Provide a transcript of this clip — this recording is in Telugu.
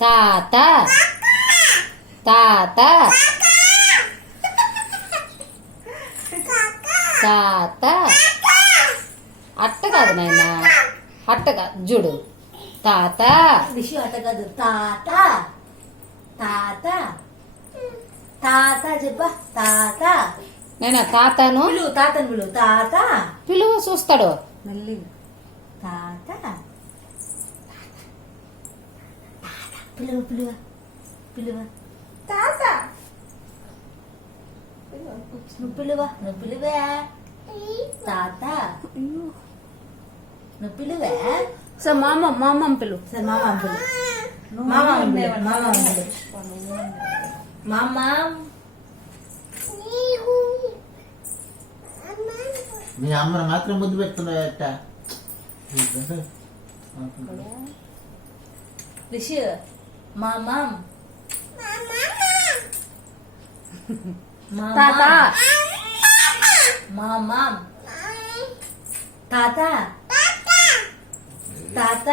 తాత తాత తాత అట్ట కాదు నాయన అట్ట కాదు చూడు తాత విషయం అట్ట కాదు తాత తాత తాత చెప్పా తాత నేను తాతను పిలువు తాతను పిలువు తాత పిలువ చూస్తాడు మెల్లిగా తాత పిలువ పిలువ పిలువ తాత నువ్వు పిలువే తాత నువ్వు పిలువే సో మామ పిలువు సరే మామ పిలువు మామ మామ మీ అమ్మను మాత్రం ముద్దు పెట్టుకున్నావట రిషి మామ తాత మామ తాత తాత